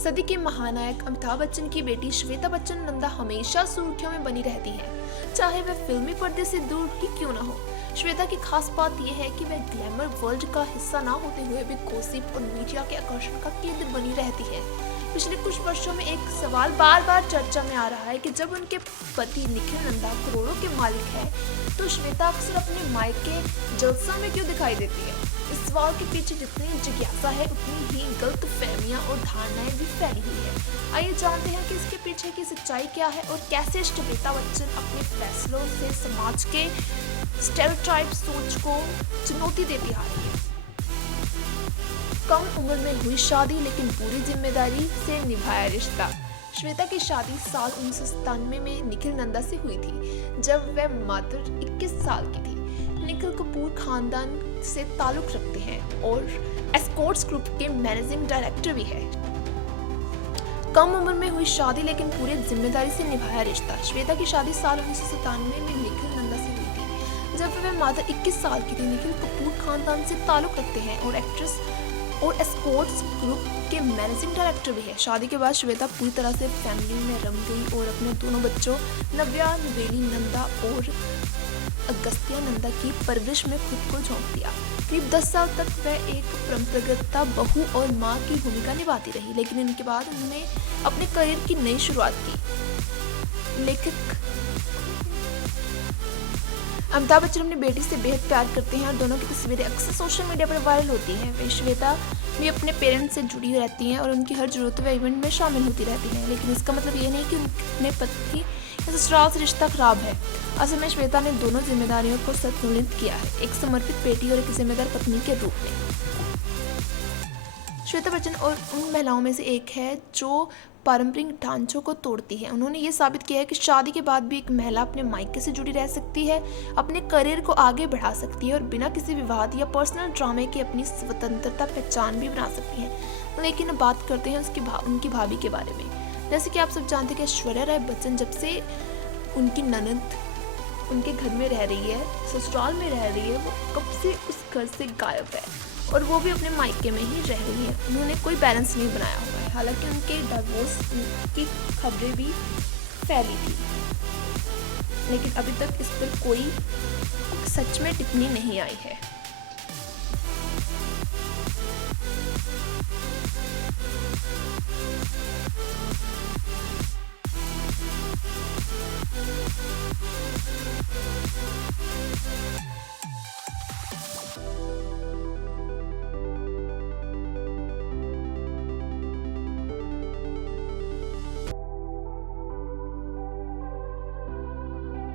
सदी के महानायक अमिताभ बच्चन की बेटी श्वेता बच्चन नंदा हमेशा सुर्खियों में बनी रहती है, चाहे वह फिल्मी पर्दे से दूर ही क्यों ना हो। श्वेता की खास बात यह है कि वह ग्लैमर वर्ल्ड का हिस्सा ना होते हुए भी गॉसिप और मीडिया के आकर्षण का केंद्र बनी रहती है। पिछले कुछ वर्षों में एक सवाल बार बार चर्चा में आ रहा है कि जब उनके पति निखिल नंदा करोड़ों के मालिक हैं, तो श्वेता अक्सर अपने मायके जलसा में क्यों दिखाई देती है। इस सवाल के पीछे जितनी जिज्ञासा है, उतनी ही गलत फहमियाँ और धारणाएं भी फैली हुई है। आइए जानते हैं कि इसके पीछे की सच्चाई क्या है और कैसे श्वेता बच्चन अपने फैसलों से समाज के स्टेरियोटाइप सोच को चुनौती देती आ रही है। कम उम्र में हुई शादी लेकिन पूरी जिम्मेदारी से निभाया रिश्ता। श्वेता की शादी साल 1997 में निखिल नंदा से हुई थी, जब वह मात्र 21 साल की थी। निखिल कपूर खानदान से ताल्लुक रखते हैं और एस्कॉर्ट्स ग्रुप के मैनेजिंग डायरेक्टर भी है। कम उम्र में हुई शादी लेकिन पूरी जिम्मेदारी से निभाया रिश्ता। श्वेता की शादी साल 1997 में निखिल नंदा से हुई थी, जब वह मात्र 21 साल की थी। निखिल कपूर खानदान से ताल्लुक रखते हैं और एक्ट्रेस और एस्कॉर्ट्स ग्रुप के मैनेजिंग डायरेक्टर भी है। शादी के बाद श्वेता पूरी तरह से फैमिली में रम गई और अपने दोनों बच्चों नव्या नवेली नंदा और अगस्त्या नंदा की परवरिश में खुद को झोंक दिया। करीब 10 साल तक वह एक परंपरागत बहू और माँ की भूमिका निभाती रही, लेकिन इनके बाद उन्होंने अपने करियर की नई शुरुआत की। लेखक अमिताभ बच्चन अपनी बेटी से बेहद प्यार करते हैं और दोनों की तस्वीरें अक्सर सोशल मीडिया पर वायरल होती हैं। वे श्वेता भी अपने पेरेंट्स से जुड़ी रहती हैं और उनकी हर जरूरत व इवेंट में शामिल होती रहती हैं, लेकिन इसका मतलब ये नहीं कि उनके पति या ससुराल से रिश्ता खराब है। असल में श्वेता ने दोनों जिम्मेदारियों को संतुलित किया है, एक समर्पित बेटी और एक जिम्मेदार पत्नी के रूप में। श्वेता बच्चन और उन महिलाओं में से एक है जो पारंपरिक ढांचों को तोड़ती है। उन्होंने ये साबित किया है कि शादी के बाद भी एक महिला अपने मायके से जुड़ी रह सकती है, अपने करियर को आगे बढ़ा सकती है और बिना किसी विवाद या पर्सनल ड्रामे के अपनी स्वतंत्रता पहचान भी बना सकती है। लेकिन अब बात करते हैं उनकी भाभी के बारे में। जैसे कि आप सब जानते हैं कि ऐश्वर्या राय बच्चन जब से उनकी ननद उनके घर में रह रही है, ससुराल में रह रही है, वो कब से उस घर से गायब है और वो भी अपने मायके में ही रह रही है। उन्होंने कोई बैलेंस नहीं बनाया हुआ है। हालांकि उनके डिवोर्स की खबरें भी फैली थी, लेकिन अभी तक इस पर कोई सच में टिप्पणी नहीं आई है।